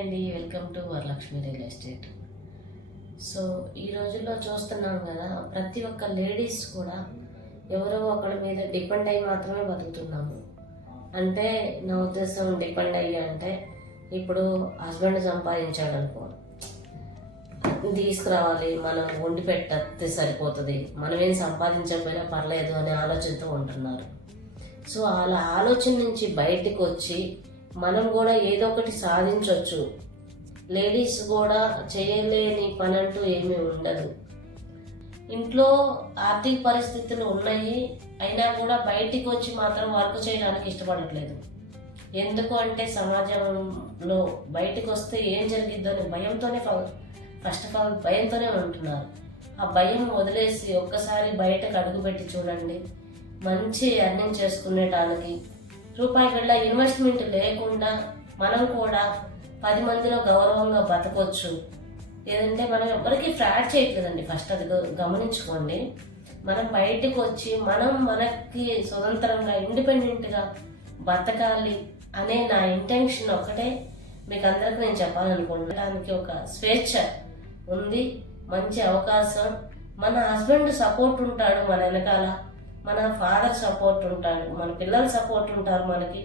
అండి, welcome to Varalakshmi real estate. So ఈ రోజుల్లో చూస్తున్నాం కదా, ప్రతి ఒక్క లేడీస్ కూడా ఎవరో ఒకరి మీద డిపెండ్ అయ్యి మాత్రమే బతుకుతున్నాము. అంటే నా ఉద్దేశం డిపెండ్ అయ్యి అంటే, ఇప్పుడు హస్బెండ్ సంపాదించాడు అనుకో, తీసుకురావాలి, మనం వండి పెట్టతే సరిపోతుంది, మనం ఏం సంపాదించకపోయినా పర్లేదు అనే ఆలోచనతో ఉంటున్నారు. సో అలా ఆలోచన నుంచి బయటకు వచ్చి మనం కూడా ఏదో ఒకటి సాధించవచ్చు. లేడీస్ కూడా చేయలేని పని అంటూ ఏమీ ఉండదు. ఇంట్లో ఆర్థిక పరిస్థితులు ఉన్నాయి, అయినా కూడా బయటికి వచ్చి మాత్రం వర్క్ చేయడానికి ఇష్టపడట్లేదు. ఎందుకు అంటే సమాజంలో బయటకు వస్తే ఏం జరిగిద్దో అని భయంతోనే, ఫస్ట్ ఆఫ్ ఆల్ భయంతోనే ఉంటున్నారు. ఆ భయం వదిలేసి ఒక్కసారి బయటకు అడుగుపెట్టి చూడండి. మంచి ఎర్నింగ్ చేసుకునేటానికి రూపాయి వెళ్ళ ఇన్వెస్ట్మెంట్ లేకుండా మనం కూడా 10 మందిలో గౌరవంగా బతకొచ్చు. ఏదంటే మనం ఎవరికి ఫ్రాడ్ చేయట్లేదండి, ఫస్ట్ అది గమనించుకోండి. మనం బయటకు వచ్చి మనకి స్వతంత్రంగా ఇండిపెండెంట్గా బతకాలి అనే నా ఇంటెన్షన్ ఒకటే మీకు అందరికి నేను చెప్పాలనుకుంటున్నానికి. ఒక స్వేచ్ఛ ఉంది, మంచి అవకాశం. మన హస్బెండ్ సపోర్ట్ ఉంటాడు మన వెనకాల, మన ఫాదర్ సపోర్ట్ ఉంటాడు, మన పిల్లల సపోర్ట్ ఉంటారు మనకి.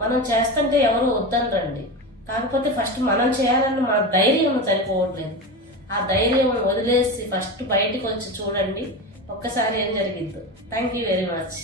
మనం చేస్తుంటే ఎవరు వద్దనరండి. కాకపోతే ఫస్ట్ మనం చేయాలన్న మన ధైర్యం సరిపోవట్లేదు. ఆ ధైర్యం వదిలేసి ఫస్ట్ బయటకు వచ్చి చూడండి, ఒక్కసారి ఏం జరిగిద్దు. Thank you very much.